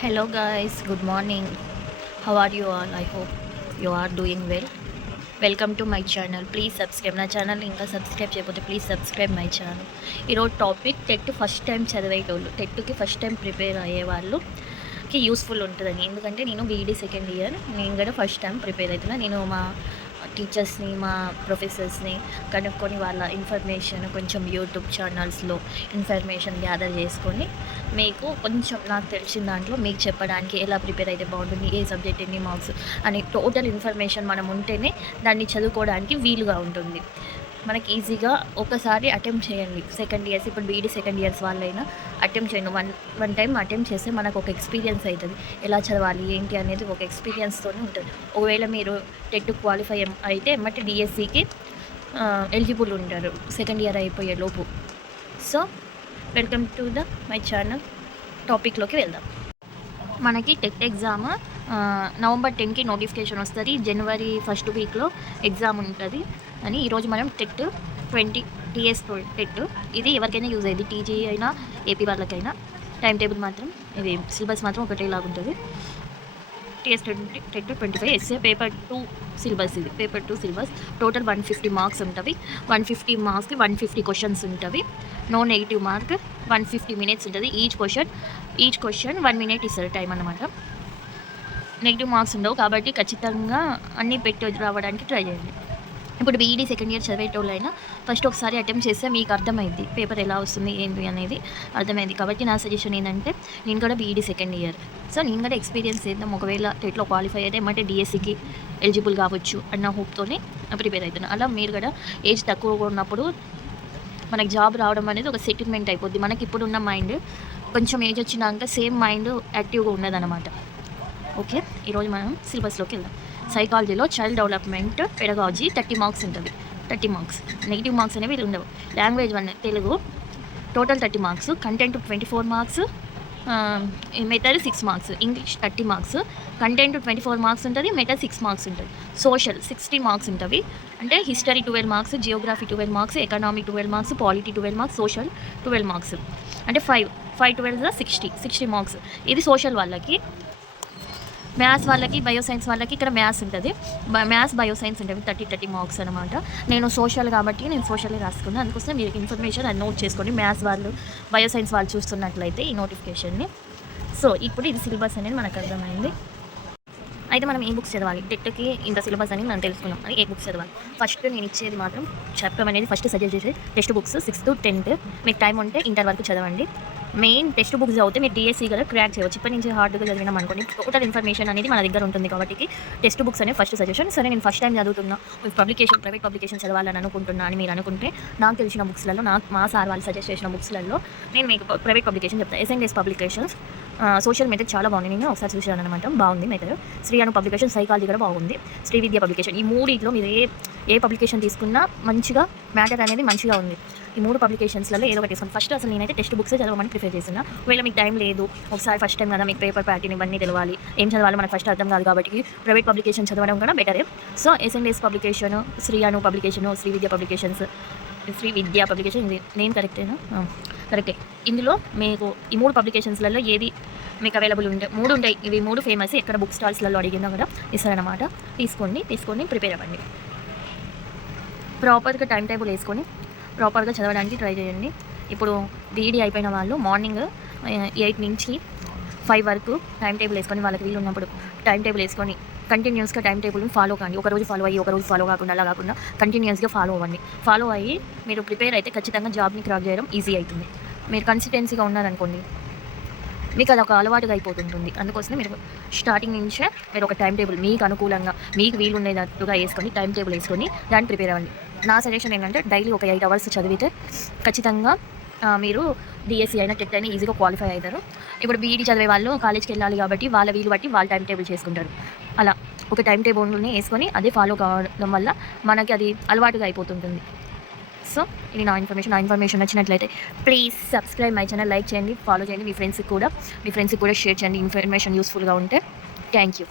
Hello guys, good morning. How are you all? I hope you are doing well. Welcome to my channel. Please subscribe. నా channel ఇంకా subscribe చేయకపోతే please subscribe my channel. ఈరోజు topic TET first time చదివేటోళ్ళు, టెట్కి first time prepare అయ్యే వాళ్ళకి useful ఉంటుందని. ఎందుకంటే నేను బీఈడీ సెకండ్ ఇయర్, నేను కూడా ఫస్ట్ టైం ప్రిపేర్ అవుతున్నా. నేను మా టీచర్స్ని, మా ప్రొఫెసర్స్ని కనుక్కొని వాళ్ళ ఇన్ఫర్మేషన్ కొంచెం యూట్యూబ్ ఛానల్స్లో ఇన్ఫర్మేషన్ గ్యాదర్ చేసుకొని మీకు కొంచెం నాకు తెలిసిన దాంట్లో మీకు చెప్పడానికి ఎలా ప్రిపేర్ అయితే బాగుంటుంది, ఏ సబ్జెక్ట్ ఎన్ని మార్క్స్ అని టోటల్ ఇన్ఫర్మేషన్ మనం ఉంటేనే దాన్ని చదువుకోవడానికి వీలుగా ఉంటుంది. మనకి ఈజీగా ఒకసారి అటెంప్ట్ చేయండి. సెకండ్ ఇయర్స్, ఇప్పుడు బీఈడీ సెకండ్ ఇయర్స్ వాళ్ళైనా అటెంప్ట్ చేయండి. వన్ టైం అటెంప్ట్ చేస్తే మనకు ఒక ఎక్స్పీరియన్స్ అవుతుంది. ఎలా చదవాలి ఏంటి అనేది ఒక ఎక్స్పీరియన్స్తోనే ఉంటుంది. ఒకవేళ మీరు టెట్ క్వాలిఫై అయితే ఎమ్మటి డిఎస్సికి ఎలిజిబుల్ ఉంటారు సెకండ్ ఇయర్ అయిపోయే లోపు. So welcome to my channel. టాపిక్లోకి వెళ్దాం. మనకి టెట్ ఎగ్జామ్ నవంబర్ 10కి నోటిఫికేషన్ వస్తుంది. జనవరి ఫస్ట్ వీక్లో ఎగ్జామ్ ఉంటుంది అని. ఈరోజు మనం టెట్ 20 టీఎస్ టెట్, ఇది ఎవరికైనా యూజ్ అయ్యేది, టీజీ అయినా ఏపీ వాళ్ళకైనా. టైం టేబుల్ మాత్రం ఇది సిలబస్ మాత్రం ఒకటేలాగా ఉంటుంది. TS TET 25 SA paper 2 syllabus. ఇది పేపర్ 2 సిలబస్. టోటల్ 150 మార్క్స్ ఉంటుంది. 150 మార్క్స్కి 150 క్వశ్చన్స్ ఉంటుంది. No negative mark. 150 మినిట్స్ ఉంటుంది ఈచ్ క్వశ్చన్ 1 మినిట్ ఇస్తారు టైం అన్నమాట. నెగిటివ్ మార్క్స్ ఉండవు కాబట్టి ఖచ్చితంగా అన్నీ పెట్టి రావడానికి ట్రై చేయండి. ఇప్పుడు బీఈడీ సెకండ్ ఇయర్ చదివేటోళ్ళైనా ఫస్ట్ ఒకసారి అటెంప్ట్ చేస్తే మీకు అర్థమైంది పేపర్ ఎలా వస్తుంది ఏంటి అనేది అర్థమైంది. కాబట్టి నా సజెషన్ ఏంటంటే, నేను కూడా బీఈడీ సెకండ్ ఇయర్, సో నేను కూడా ఎక్స్పీరియన్స్ చేద్దాం. ఒకవేళ టెట్లో క్వాలిఫై అయితే ఏమంటే డిఎస్సికి ఎలిజిబుల్ కావచ్చు అన్న హోప్తోనే ప్రిపేర్ అవుతున్నాను. అలా మీరు కూడా ఏజ్ తక్కువగా ఉన్నప్పుడు మనకి జాబ్ రావడం అనేది ఒక సెటిల్మెంట్ అయిపోద్ది. మనకి ఇప్పుడున్న మైండ్ కొంచెం ఏజ్ వచ్చినాక సేమ్ మైండ్ యాక్టివ్గా ఉన్నదన్నమాట. ఓకే, ఈరోజు మనం సిలబస్లోకి వెళ్దాం. సైకాలజీలో చైల్డ్ డెవలప్మెంట్ పెడగాలజీ 30 మార్క్స్ ఉంటుంది. 30 మార్క్స్. నెగిటివ్ మార్క్స్ అనేవి ఉండవు. Language 1 Telugu total 30 marks. Content 24 marks. Method 6 marks. English 30 marks. Content 24 marks ఉంటుంది. మెథడ్ 6 మార్క్స్ ఉంటుంది. సోషల్ 60 మార్క్స్ ఉంటుంది. అంటే history 12 marks, Geography 12 marks, economy 12 marks, polity 12 marks, social 12 marks. అంటే 5 12 60 marks. ఇది social వాళ్ళకి. మ్యాథ్స్ వాళ్ళకి, బయోసైన్స్ వాళ్ళకి ఇక్కడ మ్యాథ్స్ ఉంటుంది. మ్యాథ్స్ బయోసైన్స్ ఉంటుంది 30 మార్క్స్ అనమాట. నేను సోషల్ కాబట్టి నేను సోషల్లీ రాసుకున్నాను. అందుకోసం మీరు ఇన్ఫర్మేషన్ అది నోట్ చేసుకోండి. మ్యాథ్స్ వాళ్ళు, బయోసైన్స్ వాళ్ళు చూస్తున్నట్లయితే ఈ నోటిఫికేషన్ని. సో ఇప్పుడు ఇది సిలబస్ అనేది మనకు అర్థమైంది. అయితే మనం ఏ బుక్స్ చదవాలి, టెట్కి ఇంత సిలబస్ అని మనం తెలుసుకున్నాం. అది ఏ బుక్స్ చదవాలి. ఫస్ట్ నేను ఇచ్చేది మాత్రం చెప్పమనేది ఫస్ట్ సజెస్ట్ చేసేది text books 6th to 10th. మీకు టైం ఉంటే ఇంటర్ వరకు చదవండి. మెయిన్ టెక్స్ట్ బుక్స్ చదివితే మీరు డిఎస్సి కూడా క్రాక్ చేయవచ్చు. ఇప్పటి నుంచి హార్డ్గా చదివినాం అనుకోండి, టోటల్ ఇన్ఫర్మేషన్ అనేది మన దగ్గర ఉంటుంది. కాబట్టి టెక్స్ట్ బుక్స్ అనేది ఫస్ట్ సజెషన్. సరే, నేను ఫస్ట్ టైం చదువుతున్నా, ప్రైవేట్ పబ్లికేషన్ చదవాలని అనుకుంటున్నా అని మీరు అనుకుంటే, నాకు తెలిసిన బుక్స్లలో, మా సార్ వాళ్ళు సజెస్ట్ చేసిన బుక్స్లలో నేను మీకు ప్రైవేట్ పబ్లికేషన్ చెప్తాను. SNS publications. సోషల్ మెథడ్ చాలా బాగుంది. నేను ఒకసారి చూసాను అనమాట, బాగుంది మెథడ్. శ్రీ అను పబ్లికేషన్, సైకాలజీ కూడా బాగుంది. శ్రీ విద్యా పబ్లికేషన్. ఈ మూడిట్లో మీరు ఏ పబ్లికేషన్ తీసుకున్నా మంచిగా మ్యాటర్ అనేది మంచిగా ఉంది. ఈ 3 పబ్లికేషన్స్లలో ఏదో ఒకటి తీసుకోండి. ఫస్ట్ అసలు నేనైతే టెక్స్ట్ బుక్స్ చదవమని ప్రిఫర్ చేస్తున్నా. ఒకవేళ మీకు టైం లేదు, ఒకసారి ఫస్ట్ టైం కదా, మీకు పేపర్ ప్యాటర్న్ ఇవన్నీ తెలవాలి, ఏం చదవాలి మనకు ఫస్ట్ అర్థం కాదు కాబట్టి ప్రైవేట్ పబ్లికేషన్ చదవడం కూడా బెటరే. సో ఎస్ఎన్ఎస్ పబ్లికేషన్, శ్రీ అను పబ్లికేషను, శ్రీ విద్యా పబ్లికేషన్స్, శ్రీ విద్యా పబ్లికేషన్, ఇది నేను కరెక్టేనా? కరెక్టే. ఇందులో మీకు ఈ 3 పబ్లికేషన్స్లలో ఏది మీకు అవైలబుల్ ఉంటాయి? 3 ఉంటాయి. ఇవి 3 ఫేమస్. ఎక్కడ బుక్ స్టాల్స్లలో అడిగిందో కూడా ఇస్తారనమాట. తీసుకొని ప్రిపేర్ అవ్వండి. ప్రాపర్గా టైం టేబుల్ వేసుకొని ప్రాపర్గా చదవడానికి ట్రై చేయండి. ఇప్పుడు బీఈడీ అయిపోయిన వాళ్ళు మార్నింగ్ 8 నుంచి 5 వరకు టైం టేబుల్ వేసుకొని, వాళ్ళకి వీలు ఉన్నప్పుడు టైం టేబుల్ వేసుకొని కంటిన్యూస్గా టైం టేబుల్ని ఫాలో కాండి. ఒకరోజు ఫాలో అయ్యి ఒకరోజు ఫాలో కాకుండా, అలా కాకుండా కంటిన్యూస్గా ఫాలో అవ్వండి. ఫాలో అయ్యి మీరు ప్రిపేర్ అయితే ఖచ్చితంగా జాబ్ని క్రాక్ చేయడం ఈజీ అవుతుంది. మీరు కన్సిస్టెన్సీగా ఉన్నారనుకోండి, మీకు అది ఒక అలవాటుగా అయిపోతుంటుంది. అందుకోసమే మీరు స్టార్టింగ్ నుంచే మీరు ఒక టైం టేబుల్ మీకు అనుకూలంగా, మీకు వీలు ఉండేటట్టుగా వేసుకొని టైం టేబుల్ వేసుకొని దాన్ని ప్రిపేర్ అవ్వండి. నా సజెషన్ ఏంటంటే, డైలీ ఒక 8 అవర్స్ చదివితే ఖచ్చితంగా మీరు డిఎస్సి అయినా టెట్ అయినా ఈజీగా క్వాలిఫై అవుతారు. ఇప్పుడు బీఈడీ చదివే వాళ్ళు కాలేజ్కి వెళ్ళాలి కాబట్టి వాళ్ళ వీలు బట్టి వాళ్ళ టైం టేబుల్ చేసుకుంటారు. అలా ఒక టైం టేబుల్ని వేసుకొని అదే ఫాలో కావడం వల్ల మనకి అది అలవాటుగా అయిపోతుంటుంది. సో ఇది నా ఇన్ఫర్మేషన్ నచ్చినట్లయితే please subscribe my channel, like చేయండి, ఫాలో చేయండి. మీ ఫ్రెండ్స్కి కూడా షేర్ చేయండి ఇన్ఫర్మేషన్ యూస్ఫుల్గా ఉంటే. Thank you.